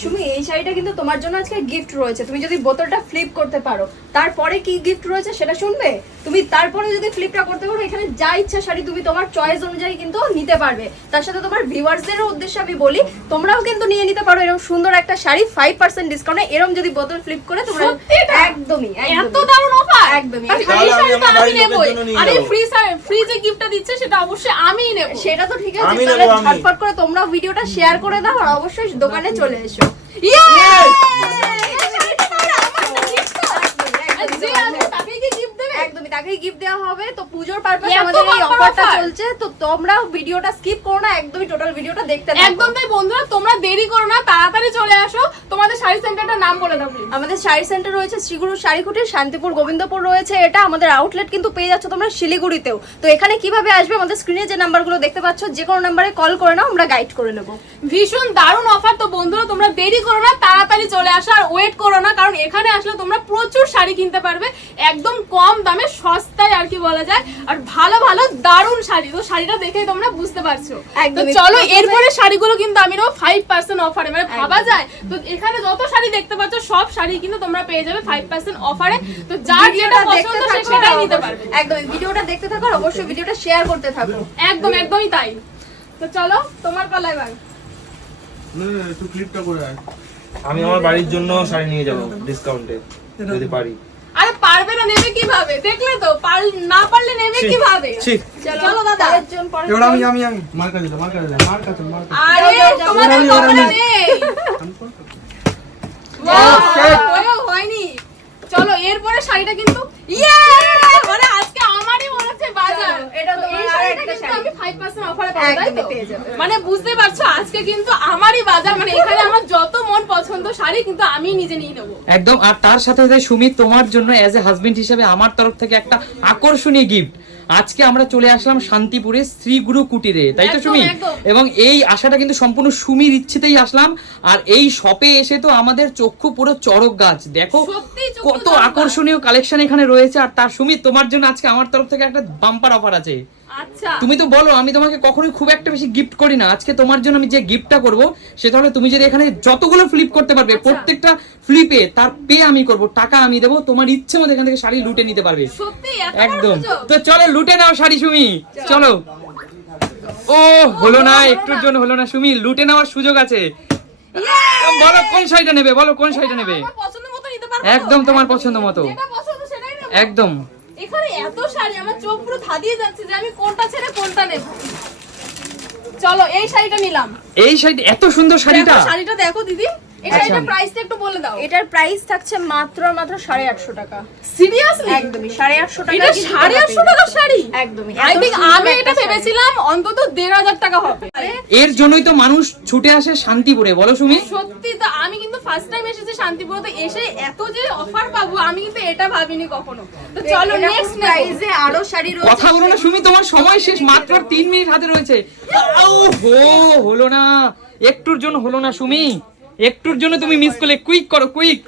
সুমি এই শাড়িটা কিন্তু তোমার জন্য আজকে গিফট রয়েছে। তুমি যদি বোতলটা ফ্লিপ করতে পারো তারপরে কি গিফট রয়েছে সেটা শুনবে? তুমি তারপরে যদি ফ্লিপটা করতে পারো এখানে যা ইচ্ছা শাড়ি তুমি তোমার চয়েস অনুযায়ী কিন্তু নিতে পারবে। তার সাথে তোমার ভিউয়ার্সদেরও উদ্দেশ্যে আমি বলি তোমরাও কিন্তু নিয়ে নিতে পারো এরকম সুন্দর একটা শাড়ি ফাইভ পার্সেন্ট ডিসকাউন্টে এরকম যদি বোতল ফ্লিপ করে তোমরা একদমই এত দারুণ অফার একদমই। এই শাড়িটা আমি নেবই। আরে ফ্রি ফ্রি যে গিফটটা দিচ্ছে সেটা অবশ্যই আমিই নেব। সেটা তো ঠিক আছে তাহলে নেব, করে তোমরা ভিডিওটা শেয়ার করে দাও আর অবশ্যই দোকানে চলে এসো। তাকে গিফট দেবে? একদমই তাকেই গিফট দেওয়া হবে। তো পুজোর পারপাসে আমাদের এই অফারটা? চলছে তো তোমরা ভিডিওটা স্কিপ করো না একদমই টোটাল ভিডিওটা দেখতে একদম তাই বন্ধুরা তোমরা দেরি করো না তাড়াতাড়ি চলে আসো। তোমাদের শাড়ি সেন্টারটার নাম বলে দাও। আমাদের শাড়ি সেন্টার রয়েছে শ্রীগুরু শাড়িকুটি শান্তিপুর গোবিন্দপুর রয়েছে। এটা আমাদের আউটলেট কিন্তু পেয়ে যাচ্ছ তোমরা শিলিগুড়িতেও। তো এখানে কীভাবে আসবে আমাদের স্ক্রিনে যে নাম্বারগুলো দেখতে পাচ্ছ যে কোনো নাম্বারে কল করে নাও আমরা গাইড করে নেব। ভীষণ দারুণ অফার তো বন্ধুরা তোমরা দেরি করো না তাড়াতাড়ি চলে আসো আর ওয়েট করো না কারণ এখানে আসলে তোমরা প্রচুর শাড়ি কিনতে পারবে একদম কম দামে সস্তায় আর কি বলা যায় আর ভালো ভালো দারুণ শাড়ি। তো শাড়িটা দেখেই তোমরা বুঝতে পারছ। তো চলো এরপরে শাড়িগুলো কিন্তু আমি নেব ফাইভ পার্সেন্ট অফারে মানে ভাবা যায় তো এখানে যত শাড়ি দেখতে পাচ্ছ সব শাড়ি কিন্তু তোমরা পেয়ে যাবে ফাইভ পার্সেন্ট অফারে তো যার যেটা পছন্দ সে সেটাই নিতে পারবে। একদমই ভিডিওটা দেখতে থাকো আর অবশ্যই ভিডিওটা শেয়ার করতে থাকো। একদম একদমই তাই। তো চলো তোমার পালায় ভাই না, না, একটু ক্লিপটা করে আমি আমার বাড়ির জন্য শাড়ি নিয়ে যাব ডিসকাউন্টে যদি পারি। আরে পারবে না নেবে কীভাবে? দেখলে তো পার- না পারলে নেবে কীভাবে? চলো দাদা। এবার আমি আমি আমি। মার কাছে যা মার কাছে যা মার কাছে মার কাছে আরে কপালে নেই। নেই আমি কোন কাছে? বাহ, হয়েও হয়নি। চলো এরপরে শাড়িটা কিন্তু ইয়ে মানে আজকে আমারই মনে হচ্ছে বাজার। এটা তোমার শাড়িটা কিন্তু আমি 5% অফারে পাবো তাই তো? মানে বুঝতে পারছ আজকে কিন্তু আমারই বাজার মানে এখানে আমার যত মন পছন্দ শাড়ি কিন্তু আমি নিজে নিয়ে নেব। একদম আর তার সাথে সাথে সুমিত তোমার জন্য অ্যাজ এ হাজবেন্ড হিসেবে আমার তরফ থেকে একটা আকর্ষণীয় গিফট আজকে আমরা চলে আসলাম শান্তিপুরে শ্রীগুরু কুটিরে তাই তো সুমি? এবং এই আশাটা কিন্তু সম্পূর্ণ সুমির ইচ্ছেতেই আসলাম আর এই শপে এসে তো আমাদের চক্ষু পুরো চড়ক গাছ। দেখো কত আকর্ষণীয় কালেকশন এখানে রয়েছে আর তার সুমি তোমার জন্য আজকে আমার তরফ থেকে একটা বাম্পার অফার আছে। তুমি তো বলো আমি তোমাকে কখনোই খুব একটা বেশি গিফট করি না। আজকে তোমার জন্য আমি যে গিফটটা করব সেটা হলো তুমি যদি এখানে যতগুলো ফ্লিপ করতে পারবে আচ্ছা। প্রত্যেকটা ফ্লিপে তার পে আমি করব টাকা আমি দেবো তোমার ইচ্ছে মতো এখান থেকে শাড়ি লুটে নিতে পারবে। সত্যি একদম। তো চলো লুটে নাও শাড়ি সুমি চলো। ও হলো না একটুর জন্য হলো না সুমি লুটে নেওয়ার সুযোগ আছে। বলো কোন শাড়িটা নেবে বলো কোন শাড়িটা নেবে? একদম তোমার পছন্দ মতো। একদম। এত শাড়ি আমার চোখ পুরো ধাঁধিয়ে যাচ্ছে যে আমি কোনটা ছেড়ে কোনটা নেব। চলো এই শাড়িটা নিলাম। এই শাড়ি এত সুন্দর শাড়িটা। শাড়িটা দেখো দিদি। এই আচ্ছা। প্রাইসটা একটু বলে দাও। এটার প্রাইস থাকছে মাত্র মাত্র সাড়ে আটশো টাকা। সিরিয়াসলি একদমই সাড়ে আটশো টাকা এটা সাড়ে আটশো শাড়ি? একদমই আই এত আমি এটা ভেবেছিলাম অন্তত দেড় হাজার টাকা হবে। এর জন্যই তো মানুষ ছুটে আসে শান্তিপুরে বলো সুমি। সত্যি তো আমি কিন্তু ফার্স্ট টাইম এসেছি শান্তিপুরতে এসে এত যে অফার পাবো আমি কিন্তু এটা ভাবিনি কখনো। তো চলো নেক্সট প্রাইসে আরও শাড়ি রয়েছে। কথা বলো না সুমি তোমার সময় শেষ মাত্র তিন মিনিট হাতে রয়েছে। আউ, হো হলো না। একটুর জন্য হলো না সুমি। একটুর জন্য তুমি মিস করলে। কুইক করো কুইক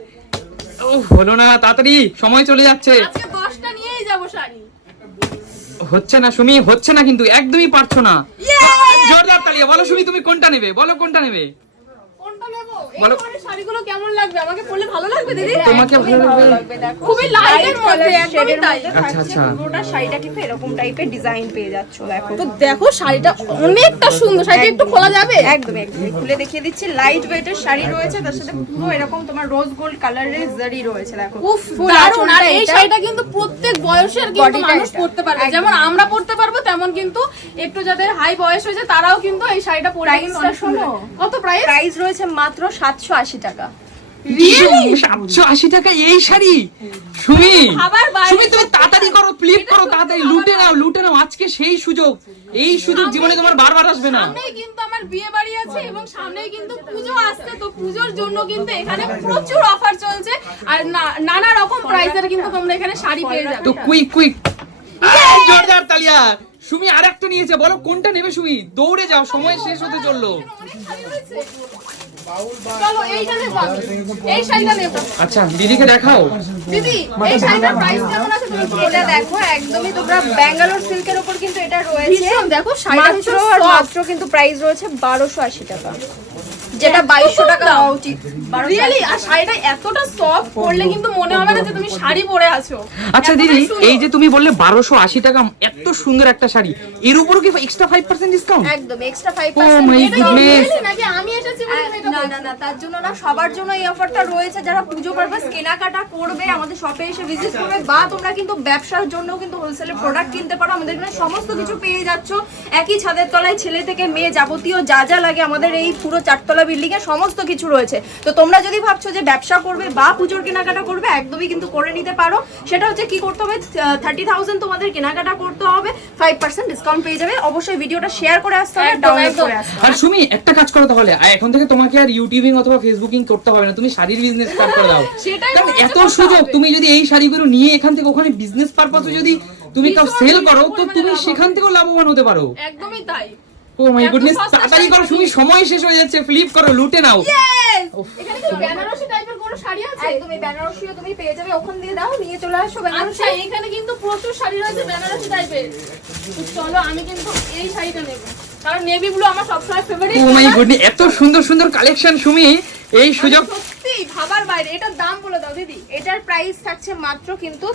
ও হলো না তাড়াতাড়ি। সময় চলে যাচ্ছে। আজকে নিয়েই যাব শাড়ি। হচ্ছে না সুমি হচ্ছে না কিন্তু একদমই পারছ না! জোরদার তালিয়া বলো সুমি তুমি কোনটা নেবে? বলো কোনটা নেবে? কোনটা নেব এই বলো। ধরনের শাড়িগুলো কেমন লাগবে? আমাকে পরলে ভালো লাগবে দিদি? তোমাকে ভালো ভালো লাগবে। লাগবে দেখো। খুবই লাইটের মধ্যে একদমই তাই আচ্ছা, আচ্ছা। পুরোটা শাড়িটা কিন্তু এরকম টাইপের ডিজাইন পেয়ে যাচ্ছো দেখো। তো দেখো শাড়িটা অনেকটা সুন্দর। শাড়িটা একটু খোলা যাবে? একদমই একদমই। খুলে দেখিয়ে দিচ্ছি লাইট ওয়েটের শাড়ি রয়েছে তার সাথে পুরো এরকম তোমার রোজ গোল্ড কালারের জারি রয়েছে দেখো। উফ দারুণ আর এই শাড়িটা কিন্তু প্রত্যেক বয়সের কিন্তু মানুষ। পরতে পারবে। যেমন আমরা পরতে পারব তেমন কিন্তু একটু যাদের হাই বয়স হয়েছে তারাও কিন্তু এই শাড়িটা পরে কিন্তু অনেক সুন্দর। কত প্রাইস প্রাইস রয়েছে মাত্র সাতশো আশি টাকা। সাতশো আশি টাকা এই শাড়ি? সুমি তুমি তাড়াতাড়ি করো ফ্লিপ করো তাড়াতাড়ি লুটে নাও লুটে নাও আজকে সেই সুযোগ। এই সুযোগ জীবনে তোমার বারবার আসবে না। সামনেই কিন্তু আমার বিয়ে বাড়ি আছে এবং সামনেই কিন্তু পুজো আসছে তো পুজোর জন্য কিন্তু এখানে প্রচুর অফার চলছে। আর নানা রকম প্রাইসের কিন্তু তোমরা এখানে শাড়ি পেয়ে যাবে। তো কুইক কুইক জোরদার তালিয়া সুমি আর একটা নিয়েছে বলো কোনটা নেবে সুমি? দৌড়ে যাও সময় শেষ হতে চলল। আচ্ছা দিদিকে দেখাও। দিদি এই শাড়িটার প্রাইস কেমন আছে তুমি এটা দেখো একদমই তোমরা ব্যাঙ্গালোর সিল্কের উপর কিন্তু এটা রয়েছে। দেখো শাড়িটা মাত্র আর মাত্র কিন্তু প্রাইস রয়েছে বারোশো আশি টাকা। যেটা বাইশশো টাকা হওয়া উচিত। রিয়েলি আর শাড়িটা এতটা সফট পরলে কিন্তু মনে হবে না যে তুমি শাড়ি পরে আছো। আচ্ছা দিদি এই যে তুমি বললে বারোশো আশি টাকা এত সুন্দর একটা শাড়ি। এর উপরও কি এক্সট্রা ফাইভ পার্সেন্ট ডিসকাউন্ট একদম এক্সট্রা ফাইভ Oh এটা না না না তার জন্য না সবার জন্য এই অফারটা রয়েছে। যারা পুজো পারপাস কেনাকাটা করবে আমাদের শপে এসে ভিজিট করবে বা তোমরা কিন্তু ব্যবসার জন্য কিন্তু হোলসেলের প্রোডাক্ট কিনতে পারো। আমাদের এখানে সমস্ত কিছু পেয়ে যাচ্ছ। একই ছাদের তলায় ছেলে থেকে মেয়ে যাবতীয় যা যা লাগে আমাদের এই পুরো চারতলা বিল্ডিং এ সমস্ত কিছু রয়েছে। তো তোমরা যদি ভাবছ যে ব্যবসা করবে বা পুজোর কেনাকাটা করবে একদমই কিন্তু করে নিতে পারো। সেটা হচ্ছে কি করতে হবে? থার্টি থাউজেন্ড তোমাদের কেনাকাটা করতে হবে। ফাইভ পার্সেন্ট ডিসকাউন্ট পেয়ে যাবে। অবশ্যই ভিডিওটা শেয়ার করে আসতে হবে ডাউনলোড করে আসতে হবে। আর সুমি একটা কাজ করো তাহলে। এখন থেকে তোমাকে আর ইউটিউবিং অথবা ফেসবুকিং করতে হবে না। তুমি শাড়ির বিজনেস স্টার্ট করে দাও। কারণ এত সুযোগ তুমি যদি এই শাড়িগুলো নিয়ে এখান থেকে ওখানে বিজনেস পারপাসে যদি তুমি কাউ সেল করো তো তুমি সেখান থেকেও লাভবান হতে পারো। একদমই তাই। ও মাই গুডনেস তাড়াতাড়ি করো। সুমি সময় শেষ হয়ে যাচ্ছে ফ্লিপ করো লুটে নাও। এখানে কি বেনারসি টাইপের কোনো শাড়ি আছে? একদমই বেনারসিও তুমি পেয়ে যাবে ওখান দিয়ে দাও নিয়ে চলে আসো বেনারসি আচ্ছা এখানে কিন্তু প্রচুর শাড়ি রয়েছে বেনারসি টাইপের চলো আমি কিন্তু এই শাড়িটা নেব। কারণ নেভি ব্লু আমার সবসময় ফেভারিট ও মাই গুডনেস এত সুন্দর সুন্দর কালেকশন সুমি এই সুযোগ সত্যি ভাবার বাইরে এটার দাম বলে দাও দিদি। এটার প্রাইস থাকছে মাত্র কিন্তু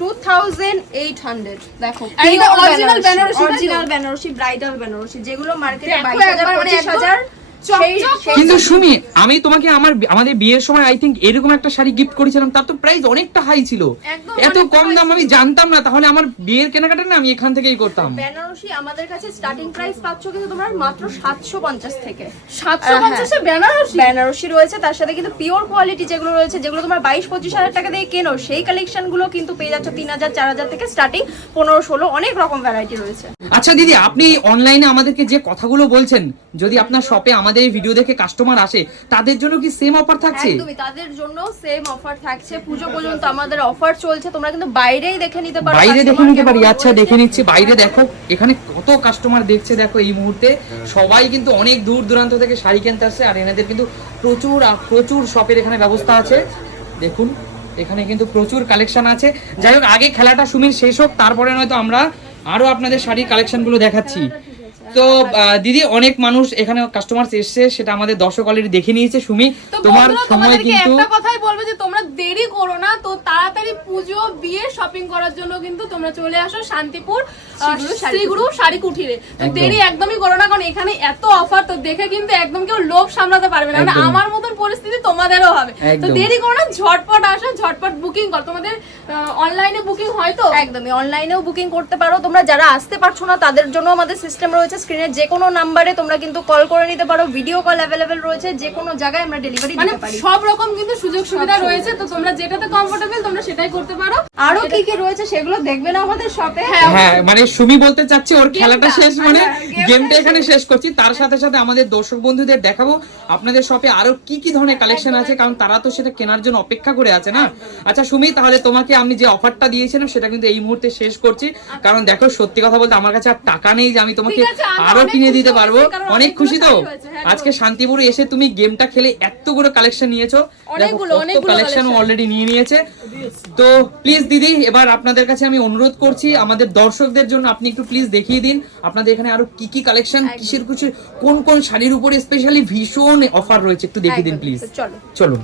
2800 দেখো আর এটা original Banarasi, original Banarasi bridal Banarasi যেগুলো মার্কেটে দেখো 22000 একবার 25000 চকচক সেই সেই- কিন্তু সুমি আমি তোমাকে আমার আমাদের বিয়ের সময় আই থিঙ্ক এরকম একটা শাড়ি গিফট করেছিলাম তার তো প্রাইস অনেকটা হাই ছিল। এত কম দাম আমি জানতাম না তাহলে আমার বিয়ের কেনাকাটা না আমি এখান থেকেই করতাম। বেনারসি আমাদের কাছে স্টার্টিং প্রাইস পাচ্ছ কিন্তু তোমরা মাত্র 750 থেকে। সাতশো হ্যাঁ। পঞ্চাশে বেনারসি? বেনারসি রয়েছে তার সাথে কিন্তু পিওর কোয়ালিটি যেগুলো রয়েছে যেগুলো তোমার বাইশ পঁচিশ হাজার টাকা দিয়ে কেনো সেই কালেকশনগুলো কিন্তু পেয়ে যাচ্ছ তিন হাজার চার হাজার থেকে স্টার্টিং পনেরো ষোলো অনেক রকম ভ্যারাইটি রয়েছে। আচ্ছা দিদি আপনি অনলাইনে আমাদেরকে যে কথাগুলো বলছেন যদি আপনার শপে আমাদের এই ভিডিও দেখে কাস্টমার আসে তাদের জন্য কি সেম অফার থাকছে? একদমই তাদের জন্য সেম অফার থাকছে। পুজো পর্যন্ত আমাদের অফার চলছে তোমরা কিন্তু বাইরেই দেখে নিতে পারো বাইরে দেখে নিতে পারি আচ্ছা দেখে নিচ্ছি। বাইরে দেখো এখানে কত কাস্টমার দেখছে দেখো এই মুহূর্তে। সবাই কিন্তু অনেক দূর দূরান্ত থেকে শাড়ি কিনতে আসছে আর এনাদের কিন্তু প্রচুর প্রচুর শপের এখানে ব্যবস্থা আছে। দেখুন এখানে কিন্তু প্রচুর কালেকশন আছে। যাই হোক আগে খেলাটা সুমির শেষ হোক তারপরে নয়তো আমরা আরও আপনাদের শাড়ির কালেকশনগুলো দেখাচ্ছি। তো দিদি অনেক মানুষ এখানে কাস্টমার এসছে সেটা আমাদের দর্শক অলরেডি দেখে নিয়েছে। সুমি তোমার সময় কিন্তু একটা কথাই বলব যে তোমরা দেরি করো না। তো তাড়াতাড়ি পুজো বিয়ে শপিং করার জন্য কিন্তু তোমরা চলে আসো শান্তিপুর শ্রীগুরু শাড়ি কুঠিরে তো দেরি একদমই করো না কারণ এখানে এত অফার তো দেখে কিন্তু একদম কেউ লোভ সামলাতে পারবে না। মানে আমার মতন পরিস্থিতি তোমাদেরও হবে। তো দেরি করো না ঝটপট আসো ঝটপট বুকিং কর। তোমাদের অনলাইনে বুকিং হয় তো? একদমই। অনলাইনেও বুকিং করতে পারো। তোমরা যারা আসতে পারছ না তাদের জন্য আমাদের সিস্টেম রয়েছে স্ক্রিনে যে কোনো নাম্বারে তোমরা কিন্তু কল করে নিতে পারো ভিডিও কল অ্যাভেলেবেল রয়েছে যে কোনো জায়গায় আমরা ডেলিভারি মানে দিতে পারি। সব রকম কিন্তু সুযোগ সুবিধা রয়েছে তো তোমরা যেটাতে কমফোর্টেবল তোমরা সেটাই করতে পারো। আরও কি কি রয়েছে সেগুলো দেখবে না আমাদের শপে হ্যাঁ মানে সুমি বলতে চাচ্ছি ওর খেলাটা শেষ মানে হ্যাঁ, গেমটা এখানে শেষ করছি। তার সাথে সাথে আমাদের দর্শক বন্ধুদের দেখাবো আপনাদের শপে আরও কি কি ধরনের কালেকশন আছে? কারণ তারা তো সেটা কেনার জন্য অপেক্ষা করে আছে না? আচ্ছা সুমি তাহলে তোমাকে আমি যে অফারটা দিয়েছিলাম সেটা কিন্তু এই মুহূর্তে শেষ করছি। কারণ দেখো সত্যি কথা বলতে আমার কাছে আর টাকা নেই যে আমি তোমাকে আরও কিনে দিতে পারব। অনেক খুশি তো। হ্যাঁ, আজকে শান্তিপুরে এসে তুমি গেমটা খেলে এতগুলো কালেকশন নিয়েছো। কালেকশন অলরেডি নিয়ে নিয়েছে। তো প্লিজ দিদি এবার আপনাদের কাছে আমি অনুরোধ করছি আমাদের দর্শকদের জন্য আপনি একটু প্লিজ দেখিয়ে দিন আপনাদের এখানে আরও কি কি কালেকশন কিসের কিছু কোন কোন শাড়ির উপরে স্পেশালি ভীষণ অফার রয়েছে একটু দেখিয়ে দিন প্লিজ চলো। চলুন।